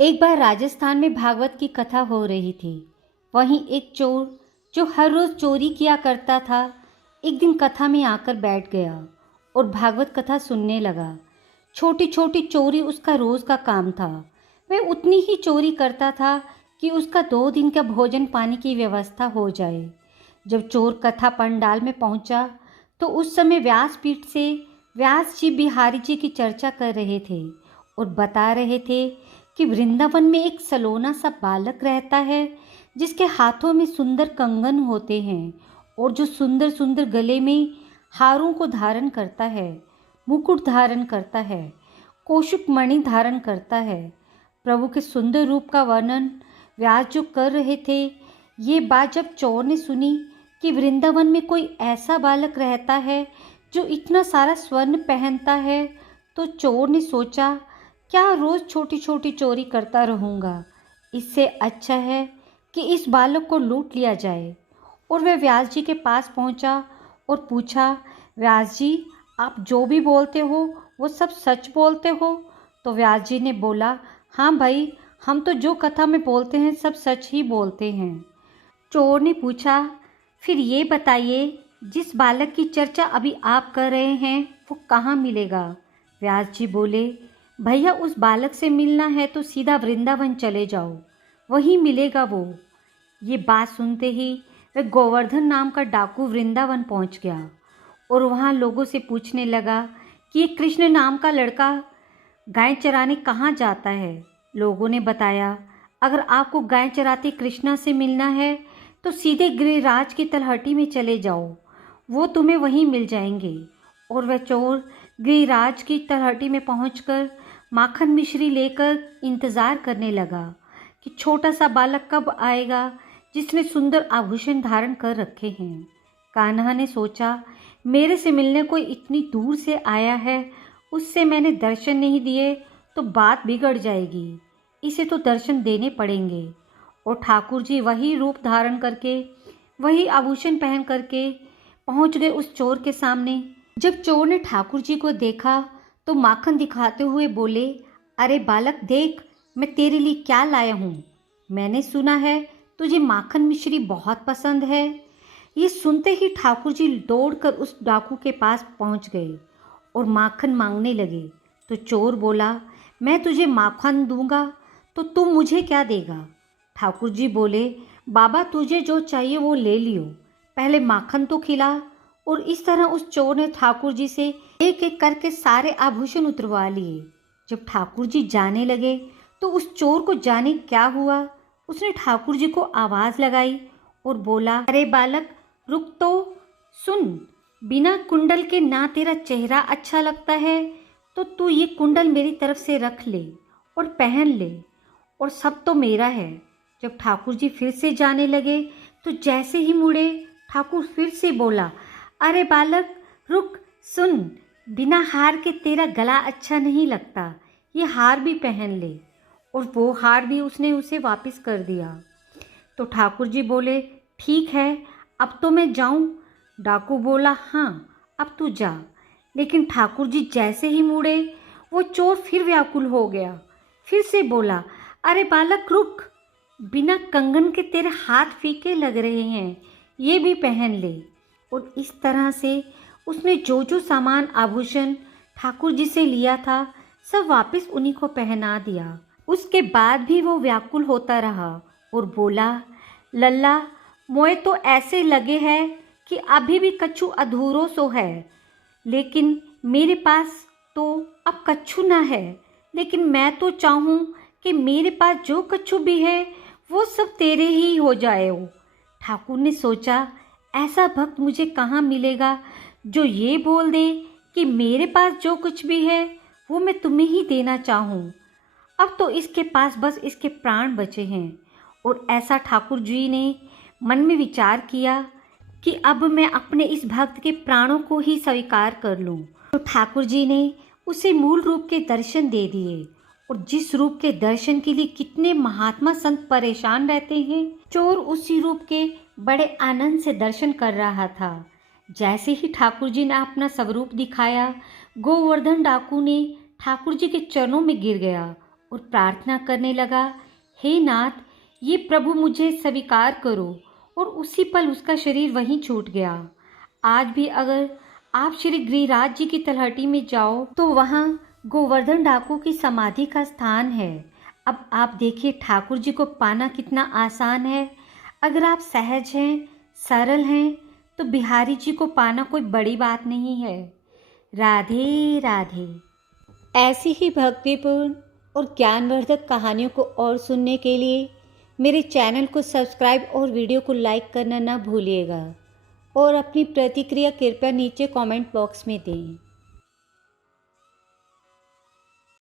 एक बार राजस्थान में भागवत की कथा हो रही थी। वहीं एक चोर जो हर रोज चोरी किया करता था, एक दिन कथा में आकर बैठ गया और भागवत कथा सुनने लगा। छोटी छोटी चोरी उसका रोज का काम था। वह उतनी ही चोरी करता था कि उसका 2 दिन का भोजन पानी की व्यवस्था हो जाए। जब चोर कथा पंडाल में पहुंचा तो उस समय व्यासपीठ से व्यास जी बिहारी जी की चर्चा कर रहे थे और बता रहे थे कि वृंदावन में एक सलोना सा बालक रहता है जिसके हाथों में सुंदर कंगन होते हैं और जो सुंदर सुंदर गले में हारों को धारण करता है, मुकुट धारण करता है, कौशुक मणि धारण करता है। प्रभु के सुंदर रूप का वर्णन व्यास जो कर रहे थे, ये बात जब चोर ने सुनी कि वृंदावन में कोई ऐसा बालक रहता है जो इतना सारा स्वर्ण पहनता है, तो चोर ने सोचा, क्या रोज़ छोटी छोटी चोरी करता रहूँगा, इससे अच्छा है कि इस बालक को लूट लिया जाए। और वह व्यास जी के पास पहुँचा और पूछा, व्यास जी, आप जो भी बोलते हो वो सब सच बोलते हो? तो व्यास जी ने बोला, हाँ भाई, हम तो जो कथा में बोलते हैं सब सच ही बोलते हैं। चोर ने पूछा, फिर ये बताइए, जिस बालक की चर्चा अभी आप कर रहे हैं वो कहाँ मिलेगा? व्यास जी बोले, भैया, उस बालक से मिलना है तो सीधा वृंदावन चले जाओ, वहीं मिलेगा वो। ये बात सुनते ही वह गोवर्धन नाम का डाकू वृंदावन पहुंच गया और वहां लोगों से पूछने लगा कि ये कृष्ण नाम का लड़का गाय चराने कहाँ जाता है। लोगों ने बताया, अगर आपको गाय चराते कृष्णा से मिलना है तो सीधे गिरिराज की तलहटी में चले जाओ, वो तुम्हें वहीं मिल जाएंगे। और वह चोर गिरिराज की तलहटी में पहुंचकर माखन मिश्री लेकर इंतज़ार करने लगा कि छोटा सा बालक कब आएगा जिसने सुंदर आभूषण धारण कर रखे हैं। कान्हा ने सोचा, मेरे से मिलने कोई इतनी दूर से आया है, उससे मैंने दर्शन नहीं दिए तो बात बिगड़ जाएगी, इसे तो दर्शन देने पड़ेंगे। और ठाकुर जी वही रूप धारण करके, वही आभूषण पहन करके पहुंच गए उस चोर के सामने। जब चोर ने ठाकुर जी को देखा तो माखन दिखाते हुए बोले, अरे बालक, देख मैं तेरे लिए क्या लाया हूँ। मैंने सुना है तुझे माखन मिश्री बहुत पसंद है। ये सुनते ही ठाकुर जी दौड़कर उस डाकू के पास पहुँच गए और माखन मांगने लगे। तो चोर बोला, मैं तुझे माखन दूंगा तो तुम मुझे क्या देगा? ठाकुर जी बोले, बाबा, तुझे जो चाहिए वो ले लियो, पहले माखन तो खिला। और इस तरह उस चोर ने ठाकुर जी से एक एक करके सारे आभूषण उतरवा लिए। जब ठाकुर जी जाने लगे तो उस चोर को जाने क्या हुआ, उसने ठाकुर जी को आवाज़ लगाई और बोला, अरे बालक, रुक तो सुन, बिना कुंडल के ना तेरा चेहरा अच्छा लगता है तो तू ये कुंडल मेरी तरफ से रख ले और पहन ले, और सब तो मेरा है। जब ठाकुर जी फिर से जाने लगे तो जैसे ही मुड़े, ठाकुर फिर से बोला, अरे बालक, रुक, सुन, बिना हार के तेरा गला अच्छा नहीं लगता, ये हार भी पहन ले। और वो हार भी उसने उसे वापस कर दिया। तो ठाकुर जी बोले, ठीक है, अब तो मैं जाऊं? डाकू बोला, हाँ, अब तू जा। लेकिन ठाकुर जी जैसे ही मुड़े, वो चोर फिर व्याकुल हो गया, फिर से बोला, अरे बालक, रुक, बिना कंगन के तेरे हाथ फीके लग रहे हैं, ये भी पहन ले। और इस तरह से उसने जो जो सामान आभूषण ठाकुर जी से लिया था सब वापस उन्हीं को पहना दिया। उसके बाद भी वो व्याकुल होता रहा और बोला, लल्ला, मोए तो ऐसे लगे है कि अभी भी कछु अधूरो सो है, लेकिन मेरे पास तो अब कछु ना है, लेकिन मैं तो चाहूँ कि मेरे पास जो कछु भी है वो सब तेरे ही हो जाए। ठाकुर ने सोचा, ऐसा भक्त मुझे कहाँ मिलेगा जो ये बोल दे कि मेरे पास जो कुछ भी है वो मैं तुम्हें ही देना चाहूँ। अब तो इसके पास बस इसके प्राण बचे हैं। और ऐसा ठाकुर जी ने मन में विचार किया कि अब मैं अपने इस भक्त के प्राणों को ही स्वीकार कर लूँ। तो ठाकुर जी ने उसे मूल रूप के दर्शन दे दिए। और जिस रूप के दर्शन के लिए कितने महात्मा संत परेशान रहते हैं, चोर उसी रूप के बड़े आनंद से दर्शन कर रहा था। जैसे ही ठाकुर जी ने अपना स्वरूप दिखाया, गोवर्धन डाकू ने ठाकुर जी के चरणों में गिर गया और प्रार्थना करने लगा, हे नाथ, ये प्रभु मुझे स्वीकार करो। और उसी पल उसका शरीर वहीं छूट गया। आज भी अगर आप श्री गिरिराज जी की तलहटी में जाओ तो वहाँ गोवर्धन डाकू की समाधि का स्थान है। अब आप देखिए ठाकुर जी को पाना कितना आसान है। अगर आप सहज हैं, सरल हैं, तो बिहारी जी को पाना कोई बड़ी बात नहीं है। राधे राधे। ऐसी ही भक्तिपूर्ण और ज्ञानवर्धक कहानियों को और सुनने के लिए मेरे चैनल को सब्सक्राइब और वीडियो को लाइक करना ना भूलिएगा। और अपनी प्रतिक्रिया कृपया नीचे कमेंट बॉक्स में दें।